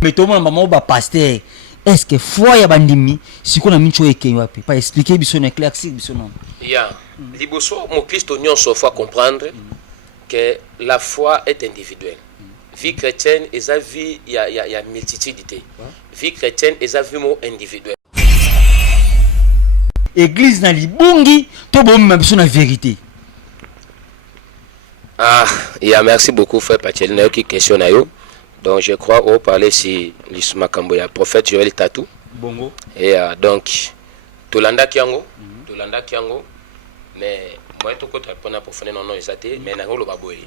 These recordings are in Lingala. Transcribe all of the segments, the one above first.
Mais tout le monde maman ba pasteur. Est-ce que foi ya bandimi si qu'on a mincho eke wapi pas expliquer biso na éclaircir biso non. Ya. Liboso mon Christ union faut comprendre que la foi est individuelle. Vie chrétienne et sa vie il y a multitude. Vie chrétienne et sa vie individuelle. Église na libungi to bo biso na vérité. Ah, yeah, merci beaucoup frère Pachel qui question na yo. Donc je crois au parler si l'isma kamboya prophète Joël Tatou. Bongo. Et donc Tolanda Kiango, mais moi tout côté répondre pour faire non exacté mais na ngolo baboye.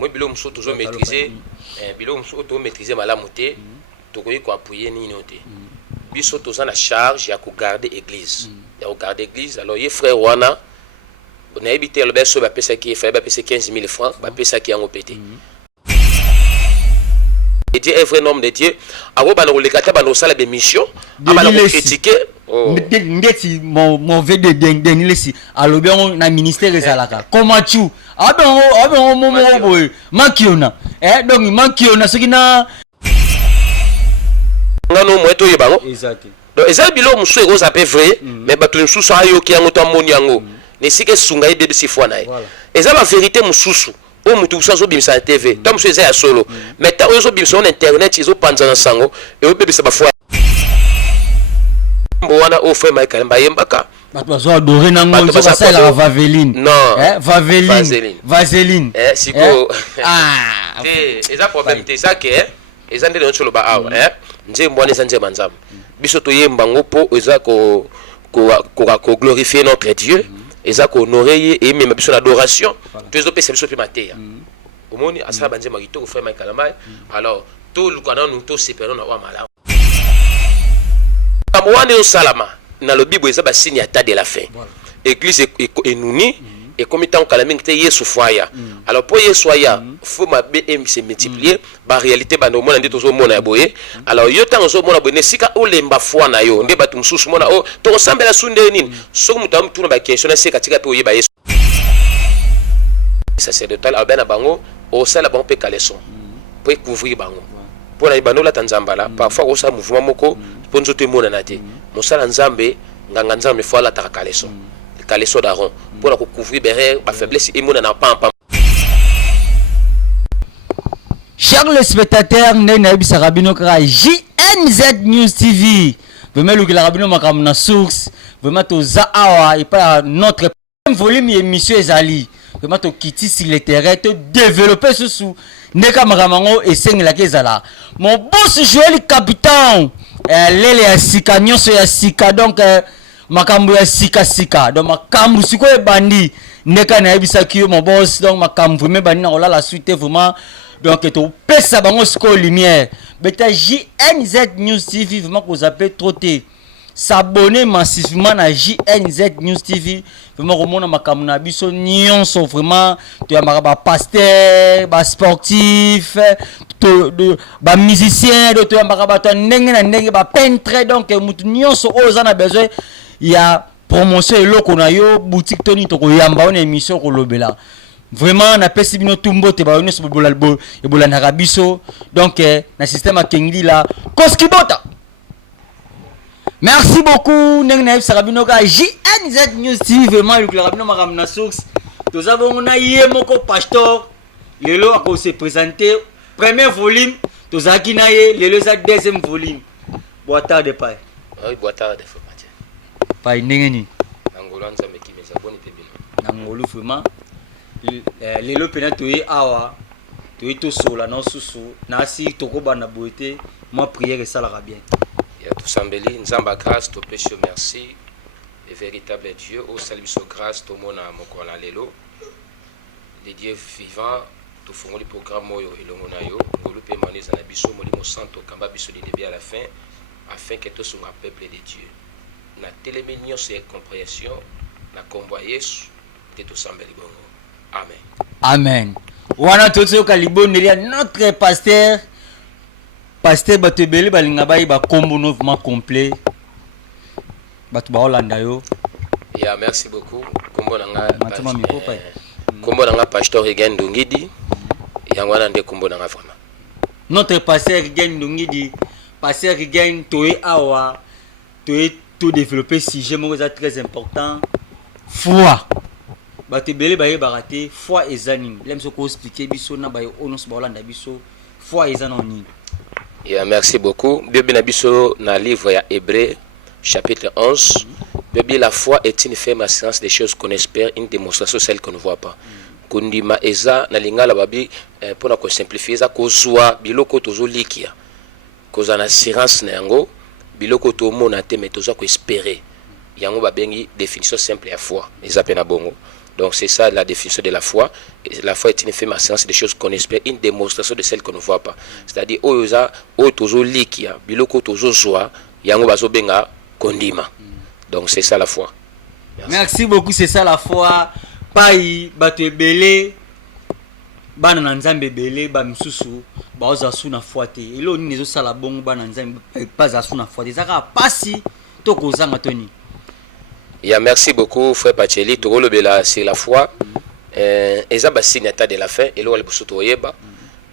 Moi bilo muso toujours maîtriser bilo muso to maîtriser malamuté to ko appuyer ni noté. Biso to ça la charge ya ko garder église. Ya ko garder église alors ye frère wana on a habité le beso ba pesa qui fait ba pesa 15 000 francs ba pesa qui en pété. Et Dieu est vrai homme de Dieu. Abo ba le kata ba no sala be mission, aba la critiquer. Ndeti mon ve de denilesi alobi on na ministère ezalaka. Comment tu? Aben momo boy. Makiona. Donc makiona ce qui na ngano mweto yebango. Exact. Donc ezal bilo musu ego ça peut vrai, mais ba tu nsusu ayo ki yango to moni yango. Ne sike sunga ide si fois na. Ezal la vérité mususu. O mutu so bimisa na TV tam so eza ya solo mais ta ozo bimisa on internet izo panza na sango e o bebisa ba fois mbona o frère Michael Mbayembaka bato bazo adorer nango zo ça la vaseline non vaseline siko ah eza problème te ça que eza ndé no cholo ba awa nje mbona eza nje manzam biso to yemba ngopo eza ko glorifier notre Dieu. Et ça qu'on honorer et même besoin d'adoration tous les personnes sont matéria au monde à ça banze magito frère Michael Mbaye alors tout le canon nous tous séparons na wa mala kamwane au salama na le bible ça ba signe à de la fin église et nous et comme étant calaming te yesu foya alors pour yesu foya faut ma bm se multiplier ba réalité ba no mona ndito zo mona boye alors yo tant zo mona boye sika o lemba foi na yo nde batu mususu mona o to sambela sunde nini so mutam tuna ba question na sika tika pe oyeba yesu ça c'est de tal abena bango o sala bon pe kaleson pour couvrir bango pour na ibano la tanzambala parfois o sa mouvement moko pour nzoto mona na te mo sala nzambe nganga nzambe foi la takaleson kaleson daron pour couvrir derrière la faiblesse et mon n'a pas. Chers les spectateurs, Nenaïb Sarabino Kra JNZ News TV. Vraiment le Rabino Makamna source, vraiment to Zaawa et pas notre volume émission Ezali. Vraiment to quitter sur le terrain, to développer ce sous Neka Maramango et Seng la Kezala. Mon boss Joël Capitaine, Lele ya Sika nyonso ya Sika donc makambo ya sika donc makambo siko e bandi ndeka na yebisa kiyo mon boss donc makambo vraiment bandi na la suite vraiment donc to pesa bango siko lumière beta JNZ News TV vraiment ko zapper trotter s'abonner massivement na JNZ News TV vraiment remona makambo na biso nyonso vraiment to ya ba pasteur ba sportif to ba musicien to ya ba to ndenge na ndenge ba peintre donc mutu nyonso oza na besoin. Il y a promotion et l'eau qu'on a eu boutique Tony to yamba on émission ko lobela vraiment na pesi bino tumbo te ba on so bolalbo e bolana rabiso donc na système a kengi la koskibota. Merci beaucoup Neng Sarabino ka JNZ News TV vraiment le Rabino makamna source nous avons on a yemoko pasteur lelo a se présenter premier volume to zakinaye lelo za deuxième volume boîte de paille oui boîte de pas ndengeni ngolo nzambe ki mesa boni pebino ngolo vraiment lelo pena toye awa toye to sola na susu na si tokoba na boité moi prière ça la bien ya tout sambeli nzamba grâce to péché merci le véritable Dieu au salut so grâce to mona mokola lelo les dieux vivants to fongo le programme moyo elongo na yo ngolo pe maneza na biso molimo santo kamba biso de début à la fin afin que tous soit peuple de Dieu na téléménion c'est compréhension na kombo Yesu te to sambeli bongo amen amen wana toto kaliboneli notre pasteur Batebele balinga bayi ba kombo novement complet batu ba Hollanda yo ya merci beaucoup kombo nanga pasteur Egen Dongidi yango wana nde kombo nanga vraiment notre pasteur gagne ndongi di pasteur gagne toé awa toé tout développer sujet moko très important foi bato ebele bayebaka te foi eza nini lem soko expliquer biso na bayo onos baolanda biso foi eza na nini. Yeah, merci beaucoup. Bible na biso na livre ya Hébreux chapitre 11. Bible la foi est une ferme assurance des choses qu'on espère, une démonstration celle qu'on ne voit pas. Kundima eza na lingala babi pour na ko simplifier za kozwa biloko tozo likia. Koza na assurance na yango biloko to mona te mais tozo ko espérer. Yango babengi définition simple ya foi. Eza pena bongo. Donc c'est ça la définition de la foi. Et la foi est une ferme assurance des choses qu'on espère, une démonstration de celles qu'on ne voit pas. C'est-à-dire oyoza o tozo likia biloko tozo zwa yango bazo benga kondima. Donc c'est ça la foi. Merci beaucoup, c'est ça la foi. Pai bato ebele bana na nzambe ebele ba misusu baoza su na foi te. Elo nini ezo sala bongo bana nzambe baza su na foi te. Ezaka pasi to kozanga toni. Yeah, merci beaucoup frère Pacheli. Togolo bela sur la foi. Eza ba signata de la fin elo wale busu toyeba.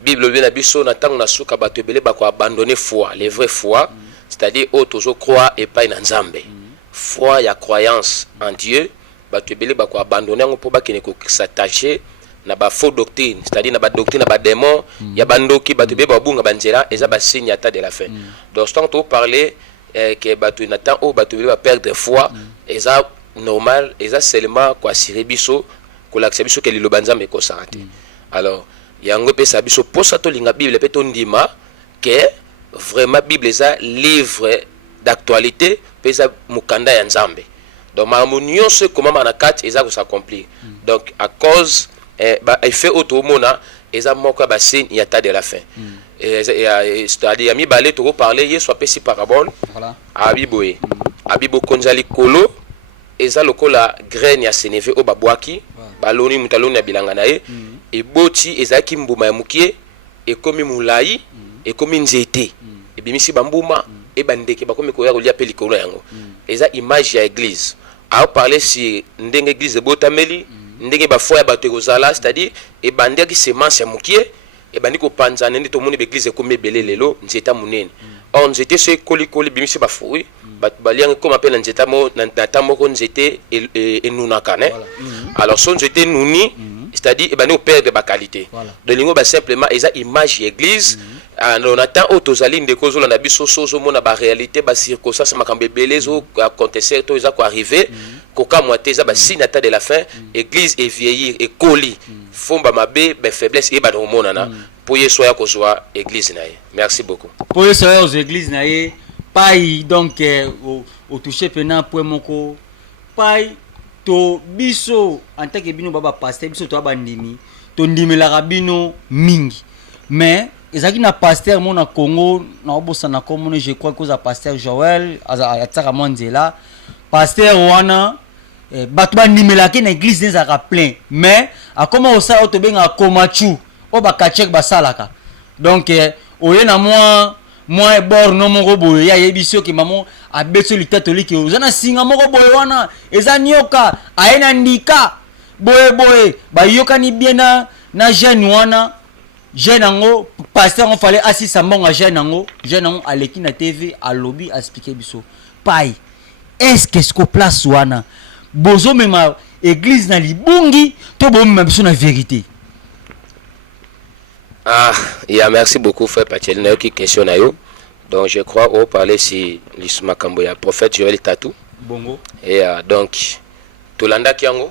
Bible bela biso na tango na suka bato ebele ba ko abandonner foi, les vraies foi, c'est-à-dire o tozo croire et pas na nzambe. Foi ya croyance en Dieu. Bato ebele ba ko abandonner ngo po ba kene ko s'attacher na ba faux doctrine, c'est-à-dire na ba doctrine na ba démon, ya bandoki bato ebele ba bunga banzela eza ba signata de la fin. Donc tant on parler que bato na temps o bato ebele ba perdre foi, eza normal, eza seulement ko assurer biso ko lakisa biso ke liloba nzambe ko sarate. Alors yango pe sa biso posa to linga Bible pe to ndima que vraiment Bible eza livre d'actualité pesa mukanda ya nzambe. Donc harmonion ce comment manakat eza ko s'accomplir. Donc à cause effet automona eza moko ba signe ya ta de la fin. C'est-à-dire mi balé to parler yeso pesi parabole. Voilà. Abiboye. Abibo konzali kolo eza lokola graine ya seneve o babwaki baloni mutaloni ya bilanga na ye e boti ezaki mbuma ya mukie e komi mulai e komi nzete e bimisi bambuma et bandeke bakomi koya kolia pe likolo yango eza image ya église a parler si ndenge église botameli ndenge ba foi ya bato kozala c'est-à-dire e bandeki semence ya mukie e bandi ko panzana ndi to moni église komi ebele lelo nzeta munene on nzete se kolikoli bimisi ba fruit bat baliang comme appelle nzeta mo na tamo ko nzete e nunaka ne alors son nzete nuni c'est-à-dire e bandi au perdre ba qualité de lingo ba simplement eza image ya église. On attend autozali ndeko zo na biso sozo mona ba réalité ba circonstance makambe belezo acontecer to eza ko arriver koka moite eza ba signata de la fin église et vieillir et coli fomba mabe ba faiblesse et ba mona na pour yeso ya kozwa église na ye. Merci beaucoup. Pour yeso ya aux églises na ye pai donc au toucher pena point moko pai to biso en tant que bino baba pasteur biso to abandimi to ndimela rabino mingi mais ezaki na pasteur mona Congo na obosa na komone je crois que pasteur Joël ataka monzela pasteur wana bato bandimelaki na église nezaka plein mais akoma osala oto benga komachu o bakachek basalaka donc oye na moi bord no moko boye ya yebiso ke maman abeso litasoliki ozana singa moko boye wana eza nyoka aena ndika boye bayoka ni bien na jeune wana jeune nango pasteur on fallait assisa mbonga jeune nango aleki na TV a lobby a expliquer biso pai est-ce que ce ko place wana bozo mema église na libungi to bo mema biso na vérité. Ah, yeah, merci beaucoup frère Pacheli na qui question na yo. Donc je crois au parler si l'isma kambo ya prophète Joël Tatou. Bongo. Et donc tolanda kiango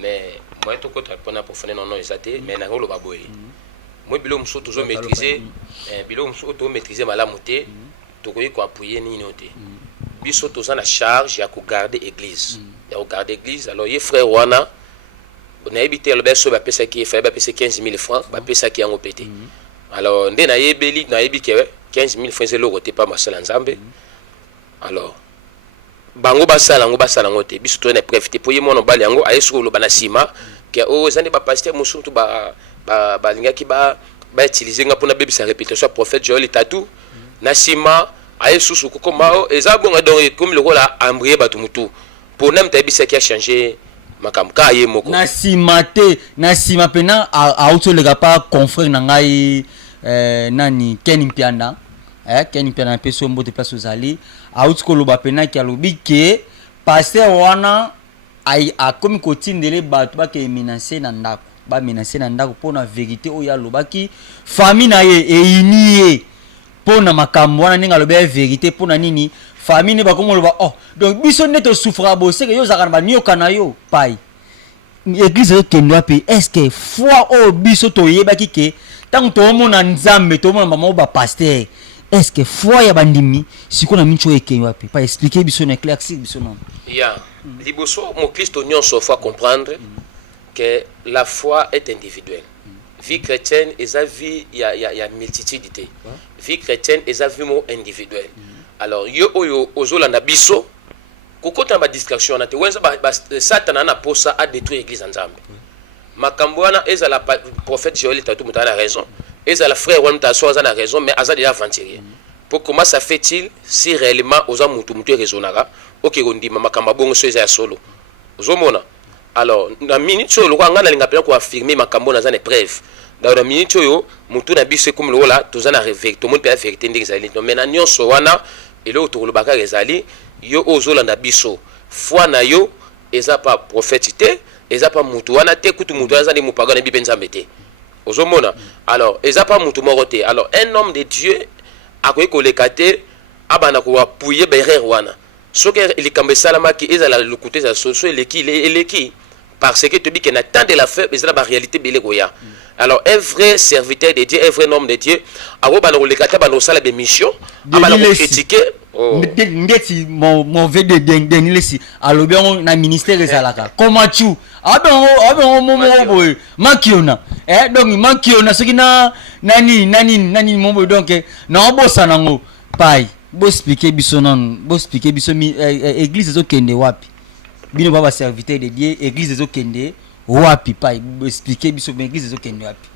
mais moi to ko tapona pour faire non exaté mais na ngolo baboye. Moi bilo mso toujours maîtriser malamu te to ko appuyer ni noté. Biso to za na charge ya ko garder église. Ya ko garder église alors ye frère wana on a habité le beso ba pesa ki fa ba pesa 15 000 francs ba pesa ki yango pété. Alors ndé na yebeli na yebi ke 15 000 francs zelo côté pas masala nzambe. Alors bango basala ngote biso to na préfité pour yemo no bali yango ayeso lo bana sima ke o zande ba pasteur musutu ba linga ki ba utiliser nga pona bebisa répétition prophète Joël Tatou na sima ayeso su ko mao eza bonga donc comme le rôle a embrayé batumutu pour nem ta bisa ki a changer makambo ka ye moko na sima pena auto le pas confrère na ngai nani Ken Mpianda Ken Mpianda pe so mbote place ozali auto ko loba pena ki alobi ke pasteur wana ai akomi kotindele bato ba ke menacer na ndako ba menacer na ndako pona vérité o ya lobaki famille na ye einiye pona makambo wana ninga loba vérité pona nini famille ne ba komo loba oh donc biso neto souffra bosé que yo zakana ba nyoka na yo pai église yo kendo api est-ce que foi o biso to yebaki ke tant to mona nzambe to mona mama ba pasteur est-ce que foi ya bandimi siko na mincho ekendo api pas expliquer biso na éclaircir biso non ya liboso mon Christ nyonso faut comprendre que la foi est individuelle. Vie chrétienne et sa vie il y a multitude. Vie chrétienne et sa vie individuelle. Alors yo ozolanda biso kokota ba distraction na te wenza ba Satan na posa a détruire l'église nzambe. Makambo wana ezala prophète Joël tatu mutana raison. Ezala frère wana taso na raison mais aza déjà aventurier. Pour comment ça fait-il si réellement oza mutu raisonnara OK ondima makamba bongo so eza solo. Ozomona. Alors na minute oyo lokwa ngana linga pena ko affirmer makambo na za preuve. Dans la minute oyo mutu na biso comme lola toza na vérité to monde pe vérité ndingizali. No mena nyonso wana elo to lobaka ezali yo ozolanda biso foi na yo eza pa prophétité eza pa mutu wana te kutu mutu wana ndi mupaga na bipenza mbete ozomona alors eza pa mutu morote alors un homme de Dieu akoyi kolekate abana ko appuyer berrer wana soki likambe salama ki eza la lokuté za soso eleki parce que tu dis qu'il y a tant de la faible et la réalité belé goya. Alors un vrai serviteur de Dieu, un vrai homme de Dieu, abo bana ko lekata bana osala be mission, abana ko critiquer. Ndeti mon vede denilesi alobi na ministère ezalaka. Comment tu? Abo momo boy. Makiona. Donc makiona soki na nani momo donc na obosa nango pai. Bo expliquer biso non, bo expliquer biso église ezokende wapi? Bino baba serviteur de Dieu église ezokende wapi pa expliquer biso église ezokende wapi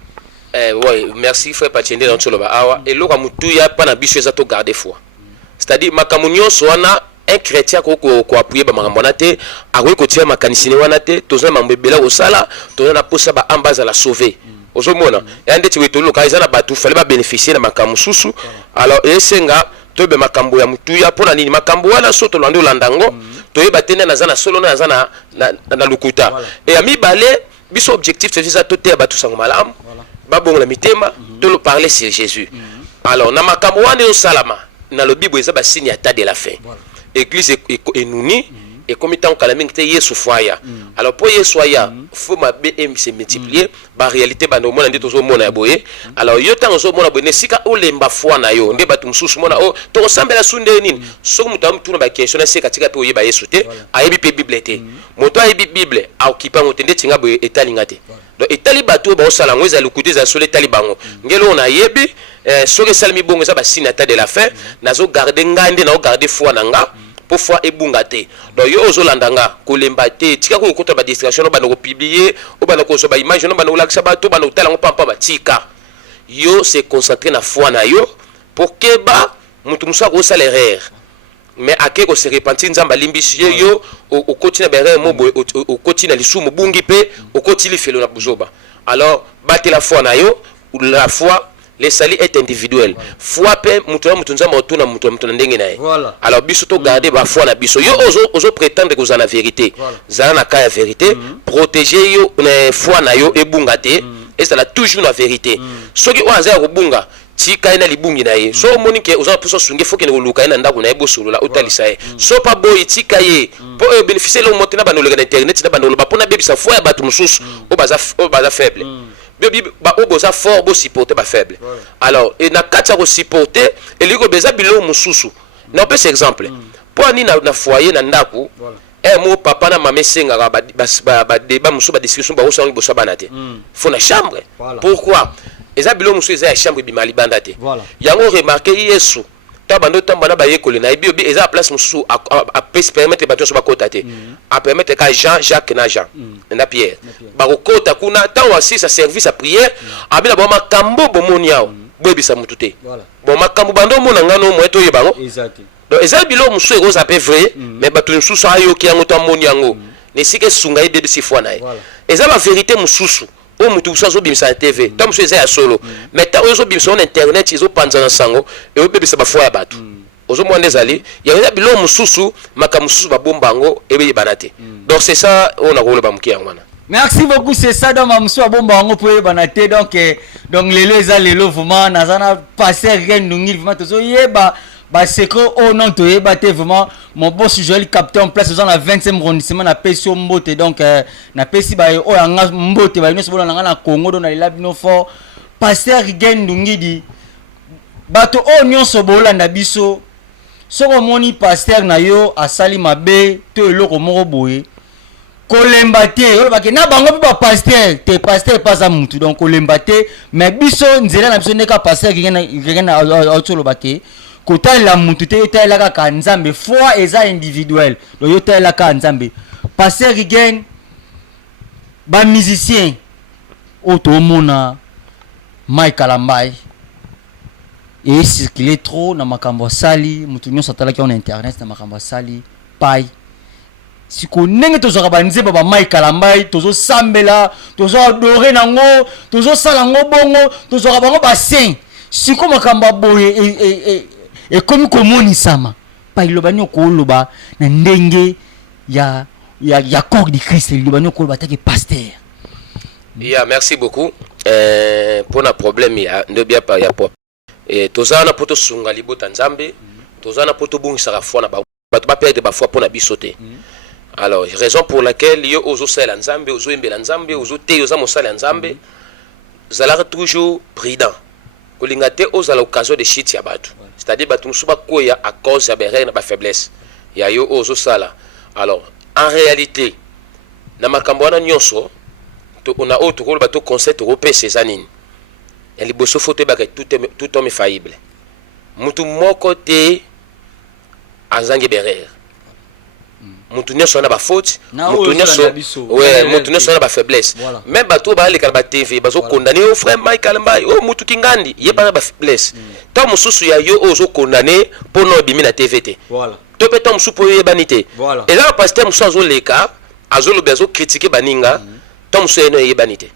ouais merci frère Pachende dans toloba awa et loka mutuya pa na biso eza to garder foi c'est-à-dire makamunyo soana un chrétien ko appuyer ba makambo na te akoki kotia makanisini wana te toza mambebela osala toza na posa ba ambaza la sauver ozomona yande ti wetolo ka eza na batu fallait ba bénéficier na makamu susu alors esenga to be makambo ya mutuya pona nini makambo wana soto lando landango toyeba tena nazana solo na nazana na lukuta et ami balé biso objectif c'est ça to te ba tout sango malamu ba bongo la mitema to le parler sur Jésus alors na makambo wana yo salama na le bible eza ba signe ya ta de la fin église enuni et comme tant que la mingi te yesu foya alors pour yesu ya faut ma bm se multiplier ba réalité ba no mona ndito zo mona boye alors yo tant zo mona boye sika olemba foi na yo nde batu mususu mona o to sambela sunde nini so mutu amtuna ba question na seka tika pe oyeba yesu te ayebi pe bible te moto ayebi bible aokipa ngotende tinga boye etalinga te donc etali batu ba osala ngweza lukuté za sole tali bango ngelo na yebi soke salmi bongo za ba signe ta de la fin nazo garder ngande na o garder foi na nga pour fois ebungate donc yo ozolanda nga kolemba te tika ko kota ba distraction no bana ko publier o bana ko so ba image no bana ko lakisa ba to bana utala ngo pampa ba tika yo se concentrer na foi na yo pour que ba mutu musa ko sala erreur mais ake ko se repentir nzamba limbisi yo o continue ba erreur mo o continue lisumu bungi pe o continue felo na buzoba alors battre la foi na yo ou la foi le sali est individuel foi pe mutu na mutu nzamba otuna mutu ndenge nae alors biso to garder ba foi na biso yo ozo prétendre que vous en la vérité za na ka ya vérité protéger yo na foi na yo ebunga te et ça la toujours la vérité soki oanza ko bunga tika ina libungi na ye so moni ke oza puso sunge foke ne luka ina ndako na ebo solola otalisa ye so pa boy tika ye po bénéficier le monter na banolega na internet na banola ba pona bebisa foi ya batu mususu o baza faible ba oboza fort bo supporter ba faible alors et na katia ko supporter et liko beza bilo mususu na on peut cet exemple pour ni na foyer na ndako mo papa na maman senga ba débat musu ba discussion ba osanga bo sabana te faut na chambre pourquoi eza bilo musu eza ya chambre bimali banda te yango remarquer yesu tabando tamba na ba yekoli na bi eza place musu a permettre ba to so ba kota te a permettre ka Jean Jacques na Jean na Pierre ba ko kota kuna tant aussi sa service à prière abila ba makambo bomoni yao bebisa mutu te bon makambo bando mona ngano mo eto yebango exact donc eza bilo musu ego za pe vrai mais ba to musu ayo ki yango to moni yango nesika sunga ye bebe sifwa na ye eza ba vérité mususu o mutu busazo bimisa na TV tam so eza ya solo mais ta ozo bimisa na internet izo panza na sango e o bebe sa ba fwa ya batu ozo mwande zali ya bilo mususu maka mususu ba bombango ebe banate donc c'est ça on a rôle ba muki yango wana. Merci beaucoup, c'est ça dans ma mission à Bombango pour les banaté. Donc les lois, les lois, vraiment, Nazana passé rien d'ungi, vraiment, tout ça, yeba, c'est que, oh non, tu es batté, vraiment, mon boss, je l'ai capté en place, dans la 20e arrondissement, na Pesio Mbote, donc, na Pesi, oh, yanga Mbote, nous sommes dans la Congo, dans les labino fort, passé rien d'ungi, dit, bato, oh, nyon sobola, nabiso, soko moni, pasteur, na yo, asali mabe, te loko moro boye. Kolembate olobake na bango ba pasteur te pasteur pas à mutu donc kolembate mais biso nzela na biso neka pasteur kigena otolobate kota la mutu te tela ka nzambe foi eza individuel donc yo tela ka nzambe pasteur kigen ba musicien otomona Mike Kalambai et circuler trop na makambo sali mutu nyo satala ki on internet na makambo sali pai si ko nenge to zoka banze baba Mike Kalambai tozo sambela tozo adorer nango tozo sala ngo bongo tozo ka bango basin si ko makamba boye e komi komoni sama pa iloba nyoko loba na ndenge ya corps de Christ iloba nyoko loba take pasteur. Yeah, merci beaucoup. Pour un problème ya ne bien pas ya pop et toza na poto sunga libota nzambe toza na poto bungisa ka foi na ba ba perdre ba foi pour na bisote. Alors, raison pour laquelle yo ozo sala nzambe ozo imbela nzambe ozo te oza mosala nzambe zala toujours prudent kolinga te ozala occasion de shit ya batu c'est-à-dire batu musuba koya à cause ya berere na ba faiblesse ya yo ozo sala. Alors en réalité na makambo wana nyonso to ona autre ko bato concept européen ces années ya liboso faut te ba tout homme faillible mutu moko te azange berere mutu nyonso na ba faute mutu nyonso na ba faiblesse même bato ba le ba TV bazo condamner au frère Mike Kalambai oh mutu kingandi ye ba faiblesse tant mususu ya yo ozo condamner pour no bimi na TVT voilà to pe tant musu pour ye banité et là pasteur musu azo leka azo lo bezo critiquer baninga tant musu eno ye banité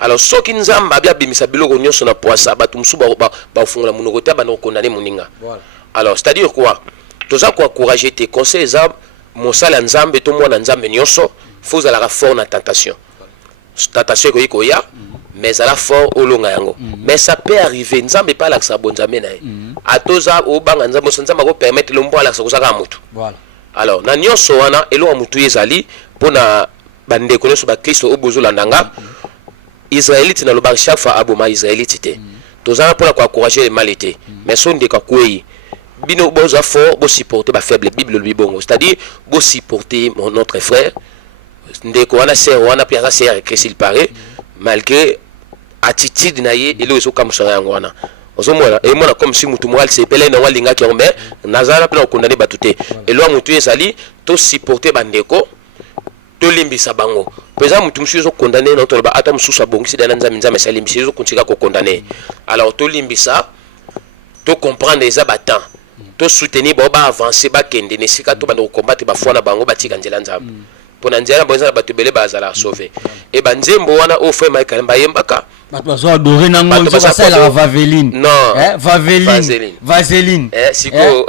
alors soki nzamba bia bimisa biloko nyonso na poisa bato musu ba fungula munoko ta ba no condamner muninga voilà alors c'est à dire quoi toza ko encourager tes conseils ça mosala nzambe to mwana nzambe nyonso faut ala fort na tentation ko ya mais ala fort olonga yango mais ça peut arriver nzambe pas la sa bonzambe na atoza o banga nzambe so nzambe ko permettre lombo ala sa kozaka mutu voilà alors na nyonso wana elo mutu ezali pona bande ko nyonso ba Kristo obozo landanga israélite na loba chaque fois aboma israélite te toza pona ko encourager les malité mais son de ka kwei bino boza fort bo supporter ba faible bible lui bongo c'est-à-dire bo supporter notre frère ndeko wana sœur wana pia sœur Christ il paraît malgré attitude na ye elo ezo comme ça yango wana ozomona et mona comme si mutu mwal se pele na walinga ki ombe nazala pena condamner batute elo mutu ezali to supporter bandeko to limbisa bango pesa mutu musu ezo condamner na to ba ata musu abongisi dana nzambe salimbisa ezo kontika ko condamner alors to limbisa to comprendre les abattants to soutenir ba avancer ba kende nesika to bando combattre ba foi na bango batika nzela nzambe pona nzela bonza ba tebele bazala sauver et banzembo wana o frère Mike Kalambai yembaka bato bazo adorer nango zo basala la vaseline non vaseline siko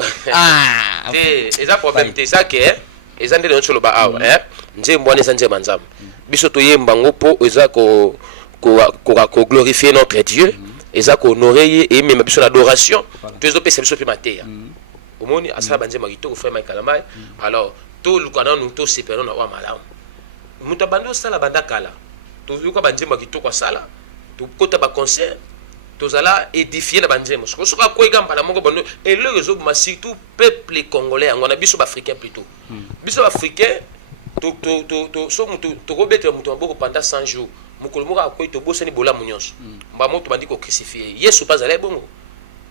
eza problème te ça que eza ndelo ntolo ba awa nzembo wana eza nzembo nzambe biso to yemba ngopo eza ko glorifier notre Dieu eza ko honorer et même biso l'adoration to ezo pesa biso pe mateya omoni asala banzema kitoko frère Mike Kalambai alors to lukana nous to sepero na wa malamu muta bando sala bandakala to luka banzema kitoko sala to kota ba concert to zala édifier na banzema so ka ko egamba na moko bando et le réseau ma surtout peuple congolais ngona biso ba africain plutôt biso africain to so mutu to ko betre mutu mboko pendant 100 jours mukolo moka ko to bosani bola munyonso mba moto bandi ko crucifier Yesu pas allé bongo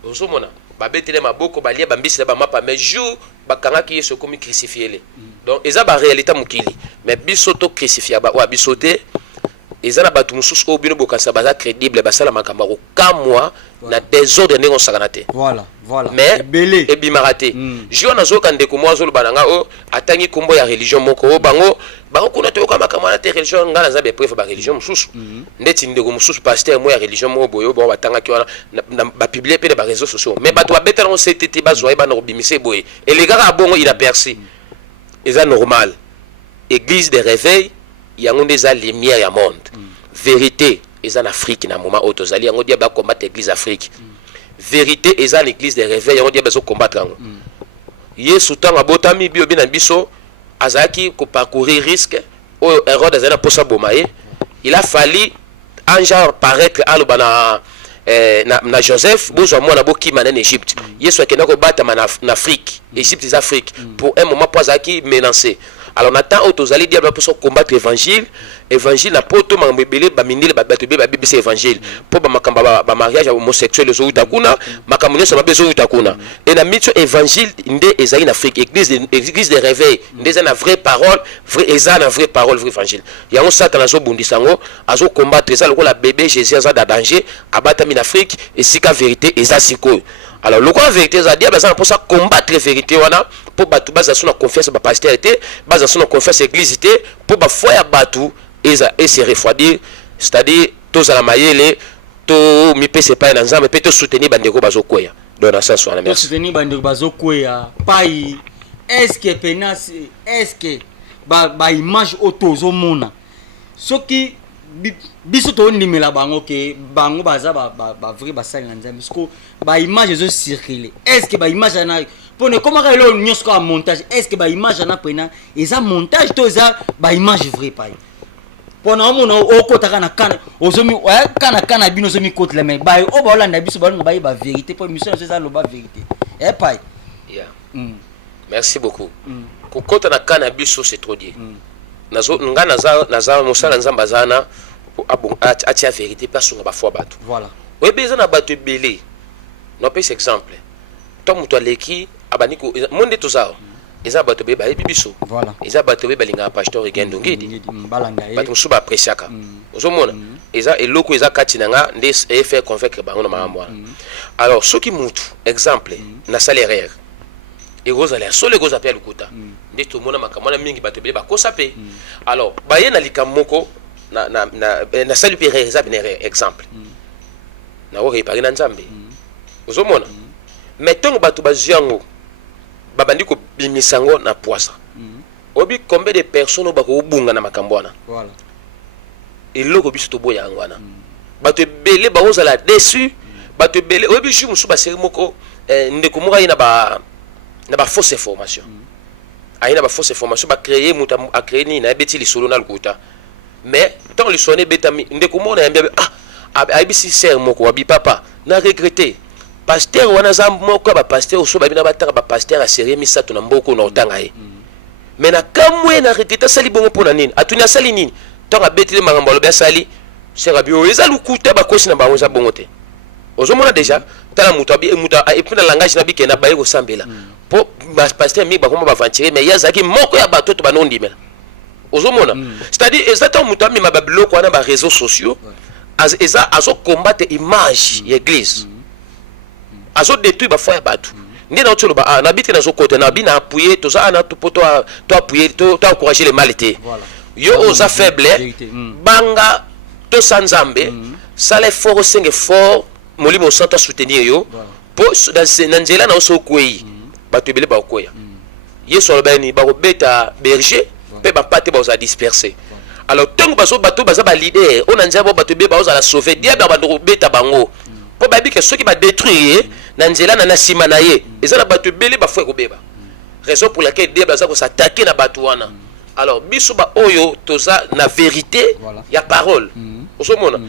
osomona ba betele maboko balia bambisi ba mapa mais jour bakanga ki Yesu komi crucifier le donc eza ba réalité mukili mais biso to crucifier ba wa biso te eza na bato mosusu oyo bino bokanisa baza crédible basala makambo kokamwa na désordre ndenge osakana te voilà mais ebimaka te jio nazoyoka ndeko moko azoloba na nga oyo atangi nkombo ya religion moko oyo bango kuna toyoka makambo wana te religion ngai naza bepreuve bareligion mosusu ndeti ndeko mosusu paster moko ya religion moko boye bango batangaki wana bapiblie mpe na bareseau sociaux mais bato babeta nango sete te bazwa ye bana kobimisa boye elekaka abongo il a percé eza normal église de réveil yango nde eza lumière ya monde vérité eza na Afrique na moment oyo tozali yango dia bakombattre église Afrique vérité eza l'église de réveil yango dia bazocombattre yango yesu ntango abotami biobi na biso azalaki koparcourir risque oyo Hérode azali na mposa boma ye il a fallu ange paraître aloba na Joseph bozwa mwana bokima na Égypte yesu akendaki kobatama na Afrique Égypte eza Afrique pour un moment mpo azalaki menacé. Alors Nathan autozali diable pour combattre évangile na poto mambebele ba mindele ba bato be ba bibisa évangile pour ba makamba ba mariage homosexuel zo utakuna makamunyo sama bezo utakuna et na micho évangile nde ezali na Afrique église de réveil nde na vraie parole vrai eza na vraie parole vrai évangile yango Satan azo bundisango azo combattre ça lokola bébé Jésus aza da danger abatami na Afrique et sika vérité eza siko. Alors le quoi vérité ça diable ça pour ça combattre vérité wana pour batu baza sona confiance ba pasteur été baza sona confiance église été pour ba foi ya batu et se refroidir c'est-à-dire tous à la mayele to mi pese pa na nzambe pe to soutenir bandeko bazokoya dans la sens wana merci soutenir bandeko bazokoya pai est-ce que ba image auto mona soki biso to ndimela bango ke bango baza ba vrai basali na nzambe parce que ba image zo circuler est-ce que ba image na pone comment ka lo nyos ko montage est-ce que ba image na pena eza montage to eza ba image vrai pai pona omona okotaka na kana ozomi kana bino zomi kote la mais ba o ba olanda biso ba ba vérité pour mission c'est ça lo ba vérité pai yeah merci beaucoup kokota na kana biso c'est trop dire nazo nga naza mosala nzamba zana atia vérité place nga ba foi bato voilà oui besoin na bato belé no pe exemple to muto aleki abaniko monde to zao eza bato be ba bibiso voilà eza bato be balinga pasteur Egendo ngidi balanga e bato suba apreciaka ozomona eza eloko eza kati nanga nde e faire convaincre bango na mambo alors soki mutu exemple na salaire et vous allez sur les gros appels lukuta nde to mona makamona mingi bato be bakosa pe alors baye na likamoko na salut pere eza bien exemple na wo réparer na nzambe ozomona mettons bato baziango babandi ko bimisango na poisa obi combien de personnes bako bunga na makambo wana voilà et loko biso to boya ngwana bato belé ba ozala déçu bato belé obi chu musu ba seri moko ndeko moka ina ba fausse information aina ba fausse information ba créer muta a créer ni na beti li solo na lukuta mais tant li sonné betami ndeko mona yambia abisi ser moko wabi papa na regretter pasteur wana za moko ba pasteur so ba bina bataka ba pasteur a sérieux misato na mboko na otanga ye mais na kamwe na regretter sali bongo pona nini atunya sali nini tant abeti le makambo lo sali sera bio eza lukuta ba kosi na bango za bongo te ozomona déjà tala muta et puis na langage na bikena ba yeko sambela po pasteur mi ba koma ba ventirer mais yazaki moko ya bato to banondimela ozomona c'est-à-dire exactement muta mi ma babiloko wana ba réseaux sociaux eza azo combattre image ya église azo détruire ba foi ya bato ndi na otolo ba na biti na zo côté na bi na appuyer to za na to poto to appuyer to encourager les malaités yo oza faible banga to sanzambe sale fort senge fort molimo santo soutenir yo po dans nzela na oso kwei bato ebele ba koya yeso lobani ba kobeta berger pe ba pate ba oza disperser alors tant baso bato baza ba leader on anza ba bato be ba oza la sauver diable ba ndo beta bango po ba bi ke soki ba détruire na nzela na sima na ye ezala bato ebele ba foi ko beba raison pour laquelle diable za ko s'attaquer na bato wana alors biso ba oyo toza na vérité ya parole osomona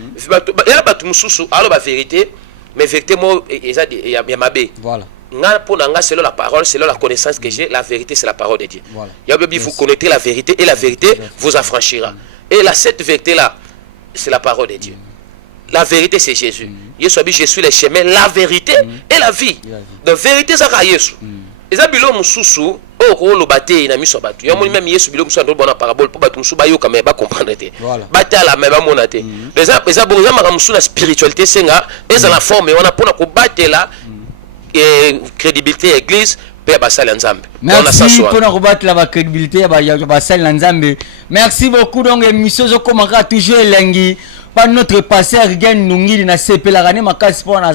ya bato mususu alors ba vérité mais vérité mo eza ya mabe voilà nga pour nga selon la parole selon la connaissance que j'ai la vérité c'est la parole de Dieu voilà ya bien vous connaîtrez la vérité et la vérité vous affranchira et la cette vérité là c'est la parole de Dieu la vérité c'est Jésus Yesu abi je suis le chemin la vérité et la vie donc vérité ça ka Yesu eza bilo mususu oh ko lo baté na miso batu ya moni même yesu bilo muso ndo bona parabole po batu muso bayo mais ba comprendre te batala mais ba mona te les bon za maka muso na spiritualité senga eza la forme on a pona ko batela et crédibilité église pe basali nzambe merci pona ko batela ba crédibilité ya basali nzambe merci beaucoup donc émission zo komaka toujours elengi par notre pasteur Gen Nungili na sepela kane makasi pona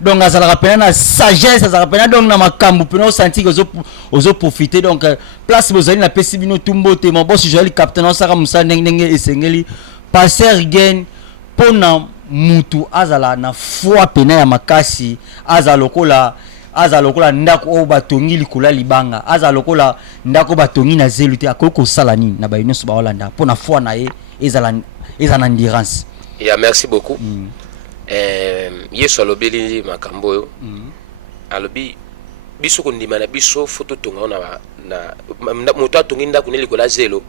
donc azala rapena na sagesse azala rapena donc na makambu pena senti ozo profiter donc place bozali na pesi bino tumbote mon boss Joël capitaine osaka musa ndenge esengeli pasteur Gen pona mutu azala na foi pena ya makasi azala lokola ndako o batongi likula libanga azala lokola ndako batongi na zelu te akoko sala nini na bayinoso ba Holanda pona foi na ye ezala endurance. Yeah, merci beaucoup. Yesu alobeli makambo yo. Alobi biso kondima na biso photo tonga na moto atongi ndako ne likola zelo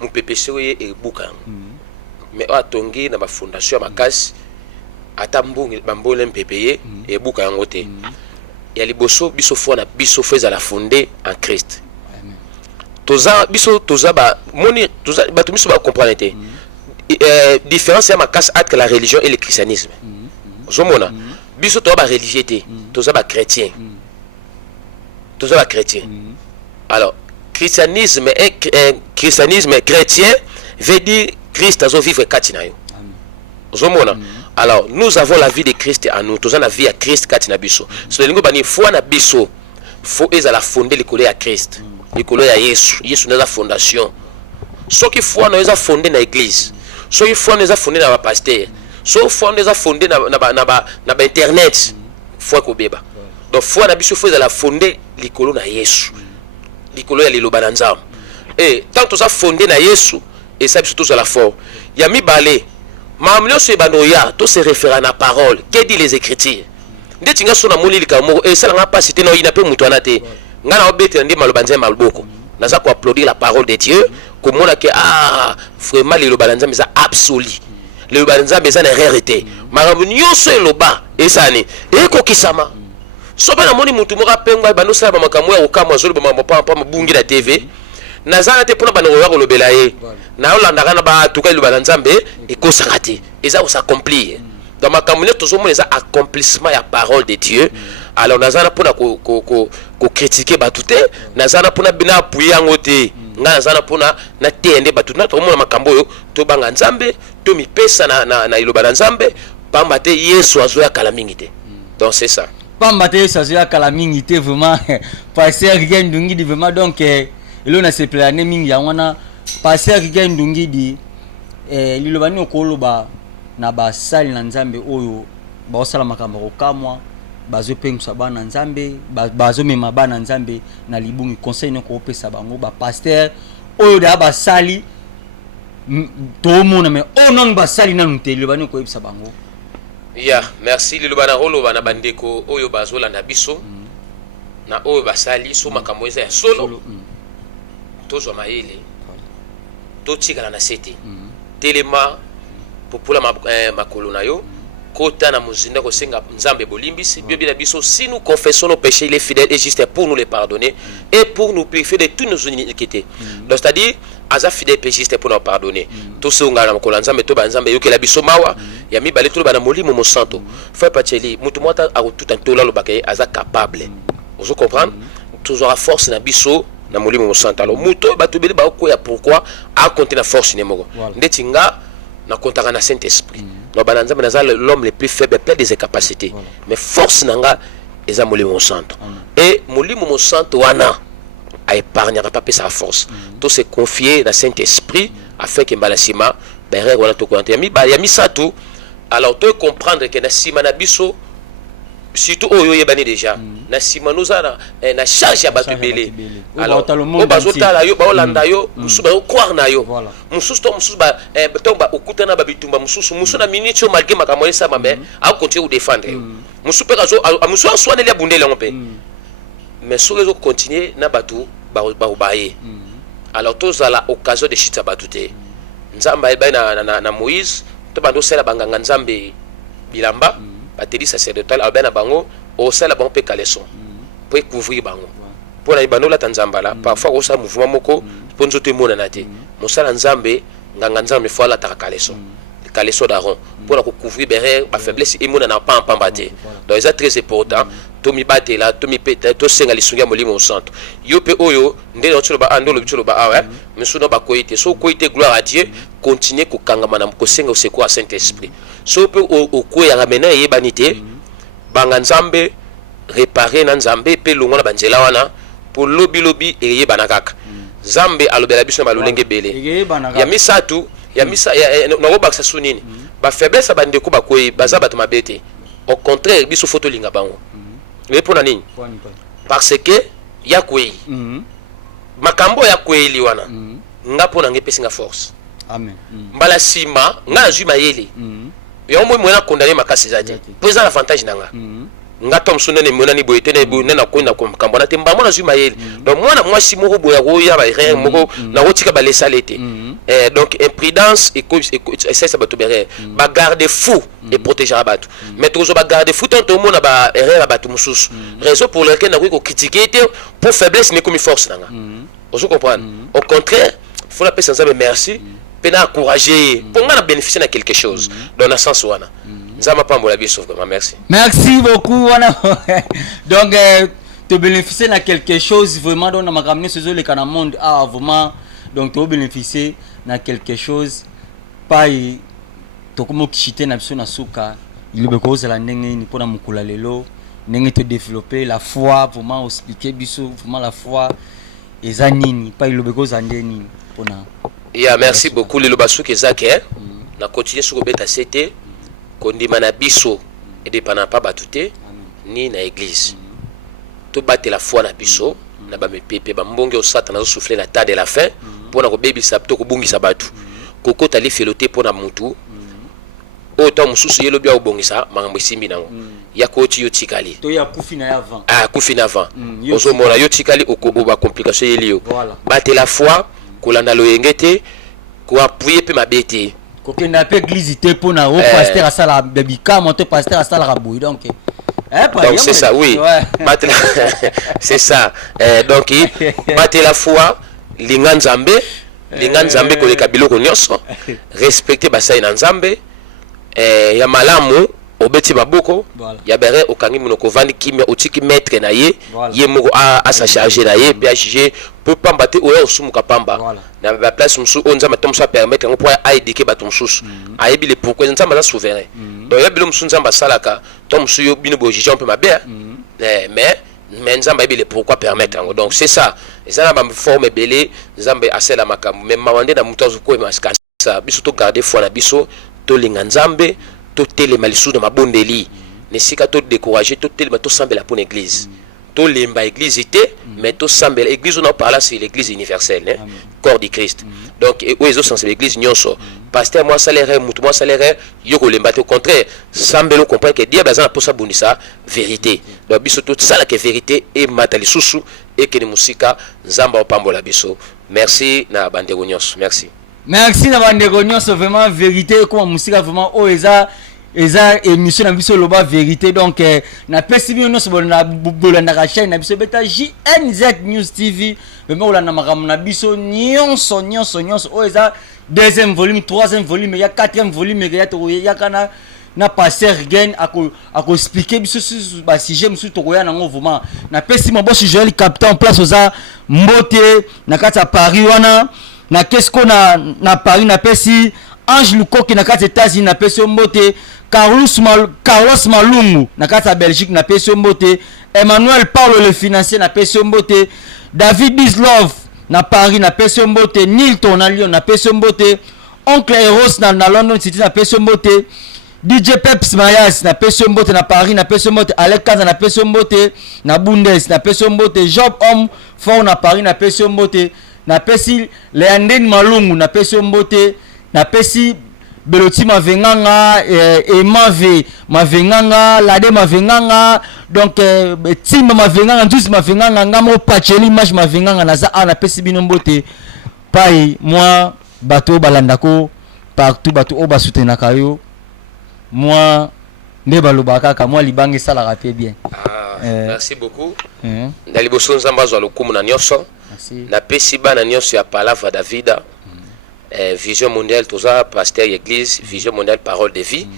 mupepese ye ebuka. Mais atongi na ba fondation ya makasi ata mbongi bambole mpepeye ebuka yango te. Ya liboso biso foi na biso feza la fondée en Christ. Toza biso toza ba moni toza ba biso ba comprendre te. Différence ya makasi entre la religion et le christianisme. Zomona biso to ba religieux toza ba chrétien. Toza ba chrétien. Alors christianisme christianisme chrétien veut dire Christ azo vivre katina yo. Zomona alors nous avons la vie de Christ en nous, toza na vie à Christ katina biso. So lingo bani foi na biso faut ezala fonder likolo ya Christ. Likolo ya Yesu na la fondation. So ki foi na eza fonder na église. So il faut nous fonder na ba pasteur so faut nous fonder na ba internet faut ko beba donc faut na biso faut la fonder likolo na Yesu likolo ya liloba na nzambe et tant to ça fonder na Yesu et ça biso tous à la fort ya mi balé mamlo se banoya to se référer na parole que dit les écritures ndeti nga so na moli likamo et ça nga pas cité no ina pe mutu anate nga na obete ndi maloba nzemba malboko naza ko applaudir la parole de Dieu comme on a que vraiment les lobalanza mais absolu les lobalanza mais ça n'est rarité maramnyo so loba et ça ni et ko kisama so bana moni mutu moka pengwa bano sala ba makamwa ya okama zo ba mapa bungi la TV naza te pona bana ko lobela ye na olanda kana ba tuka lobalanza mbe et ko sangati et ça s'accomplir dans makamwa to zo mona ça accomplissement ya parole de Dieu alors naza pona ko critiquer ba tuté naza pona bina appuyer ngote nga zana pona na tende batu na to mona makambo yo to banga nzambe to mipesa na iloba na nzambe pamba te Yesu azoya kala mingi te donc c'est ça pamba te Yesu azoya kala mingi te vraiment pasteur Gen Ndungi di vraiment donc elo na se plané mingi ya wana pasteur Gen Ndungi di liloba ni okoloba na ba sali na nzambe oyo ba osala makambo ko kamwa bazo pengsa bana nzambe bazo mema bana nzambe na libungi conseil ne ko pesa bango ba pasteur oyo da ba sali to mona me onang ba sali na ntele bani ko pesa bango. Yeah, merci liloba na rolo bana bandeko oyo bazola na biso na oyo basali so makambo eza ya solo tozo maele to tigala na sete telema popula makolo na yo kota na muzinda ko senga nzambe bolimbisi biobina biso si nous confessons nos péchés il est fidèle et juste pour nous les pardonner et pour nous purifier de toutes nos iniquités. Donc c'est-à-dire aza fidèle et juste pour nous pardonner tout ce ngala makolo nzambe to ba nzambe yokela biso mawa ya mibale to bana molimo mo santo fa pacheli mutu mota a tout en tola lo bakaye aza capable vous comprenez toujours la force na biso na molimo mo santo alors mutu batubeli ba ko ya pourquoi a compter la force ne moko ndetinga na kontaka na Saint-Esprit l'homme le plus faible plein des incapacités mais force nanga eza molimo santo et molimo santo wana a épargnera pas sa force tout se confier na Saint-Esprit afin que balasima bere wana to konta yami sato alors to comprendre que na sima na biso surtout oyo yebani déjà na sima nozana na charge ya batu belé alors o bazotala yo ba olanda yo musu ba croire na yo musu to musu ba tomba okutana ba bitumba musu na minute yo malgré makamole sa mambe a continuer ou défendre musu pe kazo musu aswane le bundele ngompe mais sur les autres continuer na batu ba baye alors tozala occasion de chita batu te nzamba ba na Moïse to bando sela banganga nzambe bilamba bateli sacerdotal albana bango au sala bon pe caleçon pour couvrir bango pour la ibanola tanzambala parfois on sa mouvement moko pour nous te mona nate mosala nzambe nganga nzambe fois la takaleso kaleso daron pour la couvrir derrière la faiblesse et mona na pas en pambate donc c'est très important to mi batela to mi peta to senga lisunga molimo au centre yo pe oyo ndelo tsholo ba andolo tsholo ba awa misuno ba koite so koite gloire à Dieu continuer ko kangama na ko senga au secours à Saint-Esprit so pe o ko ya ramena ye banité banga nzambe réparer na nzambe pe longo na banzela wana pour lobi lobi e ye banakaka nzambe alobela biso na balolenge bele ya misatu ya misa na robaksa sunini ba faiblesse ba ndeko ba koyi baza bato mabete au contraire biso photo linga bango mais pour nani parce que ya koyi makambo ya koyi liwana nga pona ngepesi nga force amen mbala sima nga azui mayele ya mo mona condamner makasi zati présent l'avantage nanga nga tom sunene mona ni boyete na bu na ko na komkambo na temba mona azui mayele donc mwana mwasi moko boya roya ba rien moko na rotika ba lesa lete donc imprudence et ça ça bato bere ba garder fou et protéger abatu mais toujours ba garder fou tant au monde ba erreur abatu mususu raison pour laquelle na ko critiquer pour faiblesse ne comme force nanga vous comprenez au contraire faut la paix sans merci pena encourager pour nga na bénéficier de quelque chose dans le sens wana nzama pambola biso vraiment merci beaucoup wana donc te bénéficier de quelque chose vraiment dans ma ramener ce le kana monde vraiment donc tu bénéficier na quelque chose pas to comme kishite na biso na suka il be ko la ndenge ni pona mukula lelo ndenge te développer la foi vraiment expliquer biso vraiment la foi eza nini pas il be ko za ndeni pona ya merci beaucoup lelo basuki ezake na continuer sur beta cité kondima na biso et dépendant pas batute ni na église to battre la foi na biso na ba mepepe ba mbonge osata na souffler la tas de la fin pour na ko bebisa to ko bungisa batu koko tali felote pour na mutu autant mususu yelo bia obongisa mangambo simbi nango ya koti yo tikali to ya kufi na avant kufi na avant ozo mona yo tikali o ba complication yelio battre la foi kolanda loyengete ko appuyer pe mabete kokenda pe église te pona o pasteur asala bebika monte pasteur asala rabouille donc donc c'est ça oui c'est ça donc battre la foi linga nzambe koleka biloko nyonso respecter basai na nzambe ya malamu obeti baboko ya bere okangi monoko vandi kimia otiki maître na ye ye moko a sa charger na ye PHG peut pas mbater oya osumuka pamba na ba place musu onzama tom so permettre ngo pour a éduquer bato mususu ayebi le pourquoi nzamba za souverain donc ya bilo musu nzamba salaka tom musu yo bino bo jije on peut mabe mais nzamba yebi le pourquoi permettre ngo donc c'est ça ezana ba forme belé nzamba asela makambo mais mawande na mutu ko maskasa biso to garder foi na biso to linga nzambe to telema lisusu na mabondeli nesika to décourager to telema to sambela pour l'église to lemba église était mais to sambela église on en parle c'est l'église universelle corps du Christ donc où ils ont sens l'église nyonso pasteur moi salaire mutu moi salaire yoko lemba au contraire sambelo comprend que Dieu bazana pour ça bonisa vérité donc biso tout ça la que vérité et matali susu et que ni musika nzamba opambola biso merci na bandeko nyonso merci na bandeko nyonso vraiment vérité comme musika vraiment o eza émission na biso loba vérité donc na pesi bino nyonso na bolanda chaîne na biso beta JNZ News TV vraiment olanda makambo na biso nyonso o eza deuxième volume troisième volume il y a quatrième volume il y a kana na pasteur gen ako expliquer biso sur ba sujet musu to koya nango vraiment na pesi mo boss Joël capitaine en place oza mbote na kati ya Paris wana na qu'est-ce qu'on a na Paris na pesi Ange Lukoki na kati États-Unis na pesi mbote Carlos Malungu na kati ya Belgique na pesi mbote Emmanuel Paulo le financier na pesi mbote David Bislov na Paris na pesi mbote Nilton na Lyon na pesi mbote Oncle Eros na London City na pesi mbote DJ Peps Mayas na pesi mbote na Paris na pesi mbote Alekaza na pesi mbote na Bundes na pesi mbote Job Homme Fort na Paris na pesi mbote na pesi Leandine Malungu na pesi mbote na pesi Beloti Mavenganga Emave Mavenganga Lade Mavenganga donc Tim Mavenganga tous Mavenganga ngamo Pacheli Mach Mavenganga na za na pesi bino mbote pai moi bateau balandako partout bateau o basutenaka yo moi nde balobaka ka moi libanga sala rapie bien. Merci beaucoup. Na liboso nzamba zo lokumu na nyonso. Na pesi bana nyonso ya Palavra Davida. Vision mondiale toza pasteur église Vision mondiale parole de vie.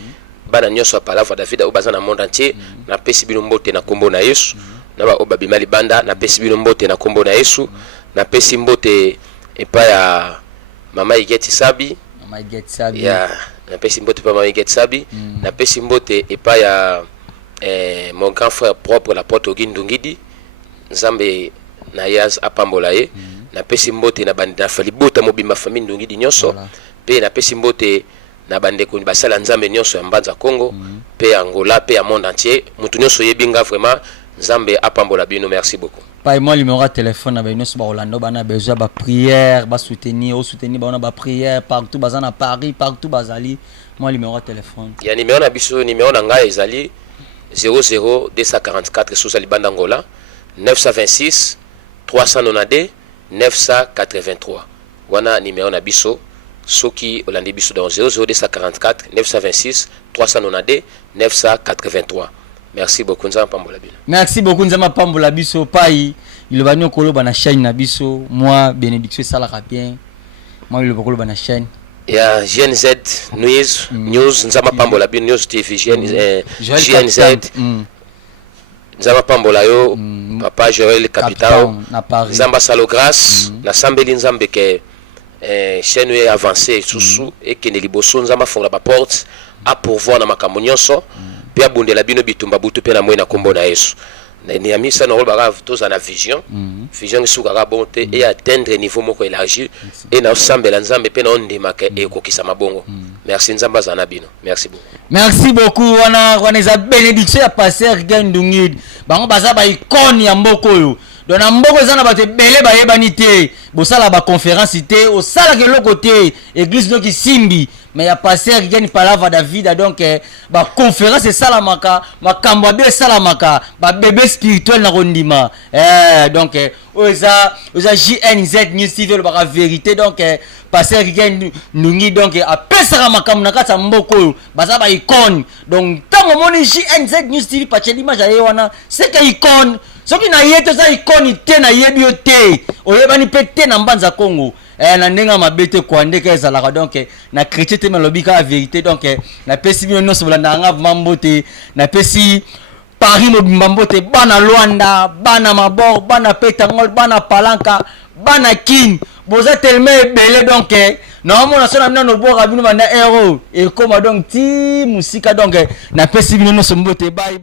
Bana nyonso ya Palavra Davida o bazana monde entier. Na pesi bino mbote na kombo na Yesu. Na ba obabima libanda na pesi bino mbote na kombo na Yesu. Na pesi mbote epa ya Mama Igeti Sabi. Mama Igeti Sabi. Ya na pesi mbote pa Mama Igeti Sabi. Na pesi mbote epa ya mon grand frère propre la porte Ogindungidi. Nzambe na yaz apambola ye. Na pesi mbote na banda falibota mobimba famille Ndungidi nyonso. Pe na pesi mbote na bande ko basala nzambe nyonso ya mbanza Congo. Pe Angola pe ya monde entier. Mutu nyonso yebinga vraiment nzambe apambola bino. Merci beaucoup. Pas moi numéro de téléphone na bino so ba Orlando bana besoin ba prière, ba soutenir ba ba prière partout bazana Paris, partout bazali. Moi numéro de téléphone. Ya numéro na biso numéro na ngai ezali 00 244 sous Libanda Angola 926 392 983. Wana numéro na biso soki olandi biso dans 00 244 926 392 983. Merci beaucoup nzama pambola bino. Merci beaucoup nzama pambola biso pai il va nous koloba na chaîne na biso moi bénédiction sala bien. Moi il va koloba na chaîne. Ya GNZ News nzama pambola bino News TV GNZ nzama pambola yo papa Joël Capital nzamba salo grâce na sambeli nzambe ke chaîne est avancée sous et que ne liboso nzamba fonga ba porte à pourvoir na makambo nyonso pe abundela bino bitumba butu pe na moyo na kombo na Yesu ni amisa na rolba toza na vision suka ka bonté et atteindre niveau moko élargi et na sambela nzambe pe na ondima ke e kokisa mabongo. Merci nzamba zana bino. Merci beaucoup. Merci beaucoup wana za bénédiction ya pasteur Gendungid bango baza ba icône ya mboko yo donc na mboko zana ba te belé ba yebani te bosala ba conférence te au sala ke loko te église no ki simbi mais ya pasteur Gend Palavra Davida donc ba conférence sala maka makambo be sala maka ba bébé spirituel na kondima donc oza JNZ News TV le ba vérité donc pasteur Gend Nungi donc a pesaka makambo na kata mboko yo baza ba icône donc tango moni JNZ News TV pa l'image ya wana c'est que icône soki na yeto za icône te na yebi yo te oyebani pe te na mbanza Congo na ndenga mabete kwa ndeka ezalaka donc na chrétien te malobika la vérité donc na pesi bino nyonso bolanda nga mambote na pesi Paris mobimambote bana Luanda bana Mabor bana Petangol bana Palanka bana King boza tellement belé donc normalement na sona no boka bino bana héros et comme donc ti musika donc na pesi bino nyonso mbote bye.